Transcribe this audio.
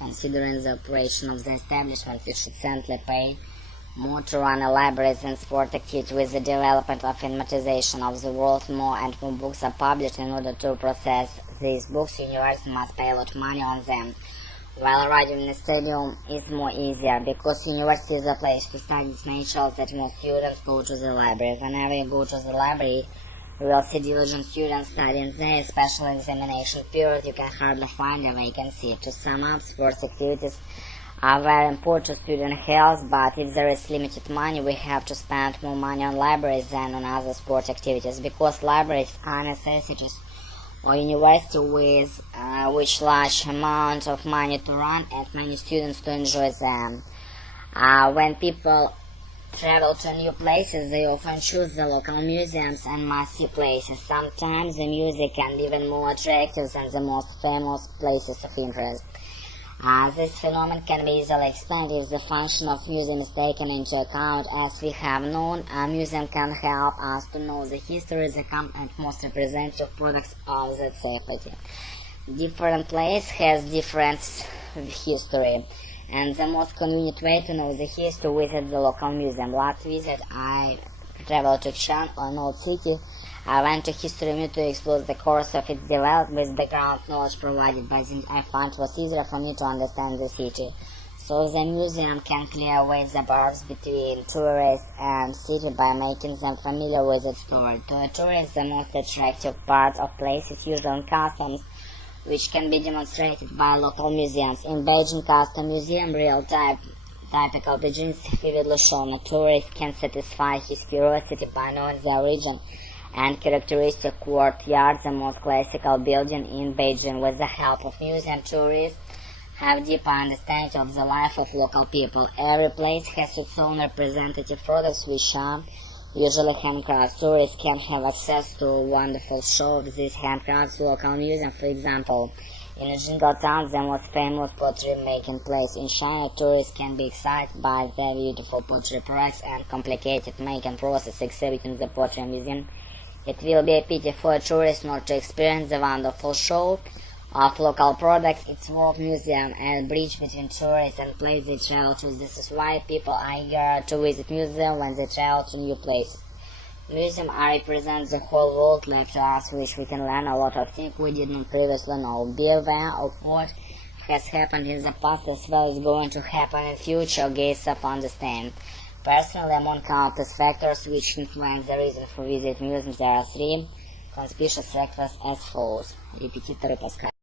Considering the operation of the establishment, we should certainly pay more to run a library than sport activity. With the development of informatization of the world, more and more books are published. In order to process these books, universities must pay a lot of money on them. While writing in a stadium is more easier, because university is a place to study, it's natural that most students go to the library. Whenever you go to the library, you will see diligent students studying there, especially examination period. You can hardly find a vacancy. To sum up, sports activities are very important to student health, but if there is limited money, we have to spend more money on libraries than on other sport activities, because libraries are necessities or university with which large amount of money to run and many students to enjoy them. When people travel to new places, they often choose the local museums and must-see places. Sometimes the music can be even more attractive than the most famous places of interest. This phenomenon can be easily explained if the function of museum is taken into account. As we have known, a museum can help us to know the history, the and most representative products of that society. Different place has different history, and the most convenient way to know the history visit the local museum. Last visit I traveled to Chan, an old city. I went to History Museum to explore the course of its development. With background knowledge provided by them, I found it was easier for me to understand the city. So the museum can clear away the bars between tourists and city by making them familiar with its story. To a tourist, the most attractive part of place is usually customs, which can be demonstrated by local museums. In Beijing Custom Museum, real typical Beijing's vividly shown. A tourist can satisfy his curiosity by knowing the origin and characteristic courtyard, the most classical building in Beijing. With the help of museum, tourists have deeper understanding of the life of local people. Every place has its own representative products, which are usually handcrafts. Tourists can have access to a wonderful show of these handcrafts. Local museum, for example, in Jingletown, the most famous pottery making place in China, tourists can be excited by the beautiful pottery products and complicated making process exhibited in the pottery museum. It will be a pity for a tourist not to experience the wonderful show of local products. It's World Museum and bridge between tourists and place they travel to. This is why people are eager to visit museum when they travel to new places. Museum represent the whole world, left to us, which we can learn a lot of things we did not previously know. Be aware of what has happened in the past as well as going to happen in future. Gaze up, understand. Personally, among countless factors which influence the reason for visit museums, there are three conspicuous factors as follows. Репетиторы по Скайпу.